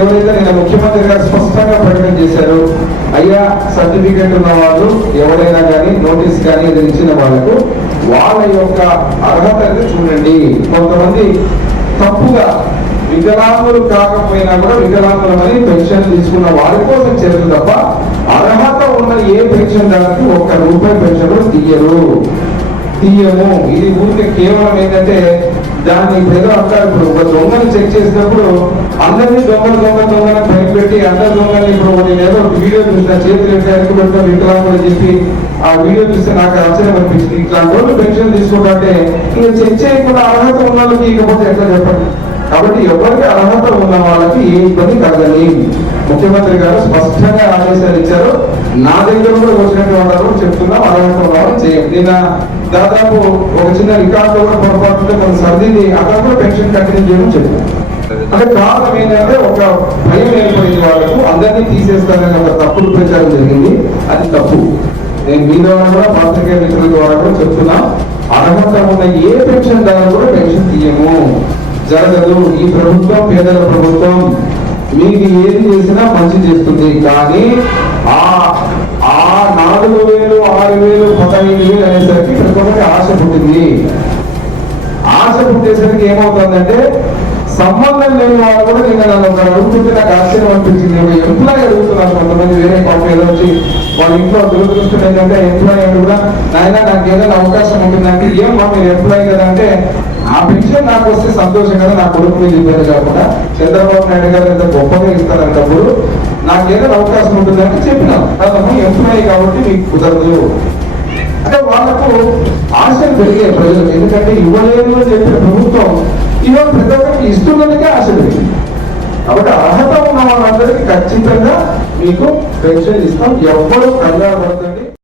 ఎవరైతే నిన్న ముఖ్యమంత్రి గారు స్పష్టంగా ప్రకటన చేశారు. అయ్యా సర్టిఫికేట్ ఉన్న వాళ్ళు ఎవరైనా కానీ నోటీస్ కానీ ఏదైనా ఇచ్చిన వాళ్ళకు వాళ్ళ యొక్క అర్హతని చూడండి. కొంతమంది తప్పుగా వికలాంగులు కాకపోయినా కూడా వికలాంగులమని పెన్షన్ తీసుకున్న వాళ్ళ కోసం చర్యలు తప్ప అర్హత ఉన్న ఏ పెన్షన్ దానికి ఒక్క రూపాయి పెన్షన్ తీయరు. తీయము. ఇది ఊరికే కేవలం ఏంటంటే దాన్ని ప్రజలు అంటారు ఇప్పుడు. ఒక దొంగని చెక్ చేసినప్పుడు అందరినీ దొంగలు దొంగ దొంగని భయపెట్టి అందరి దొంగని ఇప్పుడు నేను ఏదో వీడియో చూసిన చేతులు ఎట్లా ఎరకు ఇంట్లో కూడా చెప్పి ఆ వీడియో చూస్తే నాకు ఆశ్చర్యం అనిపించింది. ఇట్లాంటి వాళ్ళు పెన్షన్ తీసుకుంటే ఇంకా చెక్ చేయకుండా అర్హత ఉన్న వాళ్ళకి ఇకపోతే ఎట్లా చెప్పండి? కాబట్టి ఎవరికి అర్హత ఉన్న వాళ్ళకి ఏ ఇబ్బంది కలగని ముఖ్యమంత్రి గారు స్పష్టంగా ఆదేశాలు ఇచ్చారు. నా దగ్గర కూడా వచ్చిన వాళ్ళు చెప్తున్నాం అర్హత ఉన్న వాళ్ళు చేయండి నిన్న దాదాపు ఒక చిన్న రికార్డు కూడా పొరపాటు మన సర్దిని అక్కడ కూడా పెన్షన్ కంటిన్యూ చేయడం చెప్పారు. అంటే కారణం ఏంటంటే ఒక భయం ఏర్పడింది వాళ్ళకు అందరినీ తీసేస్తారని ఒక తప్పుడు ప్రచారం జరిగింది. అది తప్పు. నేను మీ ద్వారా కూడా పాత్రికేయ మిత్రుల ద్వారా కూడా చెప్తున్నా. అర్హత ఉన్న ఏ పెన్షన్ దాని కూడా పెన్షన్ తీయము. జరగదు. ఈ ప్రభుత్వం పేదల ప్రభుత్వం మీకు ఏది చేసినా మంచి చేస్తుంది. కానీ ఆ ఆ పుట్టింది ఆశ పుట్టేసరికి ఏమవుతుందంటే సంబంధం లేని వాళ్ళు కూడా నిన్న నన్ను ఒక అడుగుతుంటే నాకు ఆశ్చర్యం అనిపించింది. ఒక ఎంప్లాయ్ అడుగుతున్నారు కొంతమంది వేరే కంపెనీ ఏదో వచ్చి వాళ్ళ ఇంట్లో దురదృష్టం ఏంటంటే ఎంప్లాయ్ కూడా నాయన నాకు ఏదైనా అవకాశం ఉంటుందంటే ఏం మా మీరు ఎంప్లాయ్ కదా అంటే ఆ పెన్షన్ నాకు వస్తే సంతోషం కదా నా కొడుకు మీద ఇబ్బంది కాకుండా చంద్రబాబు నాయుడు గారు ఎంత గొప్పగా ఇస్తారంటప్పుడు నాకు ఏదైనా అవకాశం ఉంటుందంటే చెప్పినాం. కాదమ్మా ఎంప్లాయీ కాబట్టి మీకు కుదరదు. వాళ్ళకు ఆశలు పెరిగాయి ప్రజలు. ఎందుకంటే ఇవ్వలేదు అని చెప్పిన ప్రభుత్వం ఇవాళ ప్రతి ఒక్కరికి ఇస్తున్నందుకే ఆశ పెరిగింది. కాబట్టి అర్హత ఉన్న వాళ్ళందరికీ ఖచ్చితంగా మీకు పెన్షన్ ఇస్తాం. ఎవ్వరూ కంగారు పడకండి.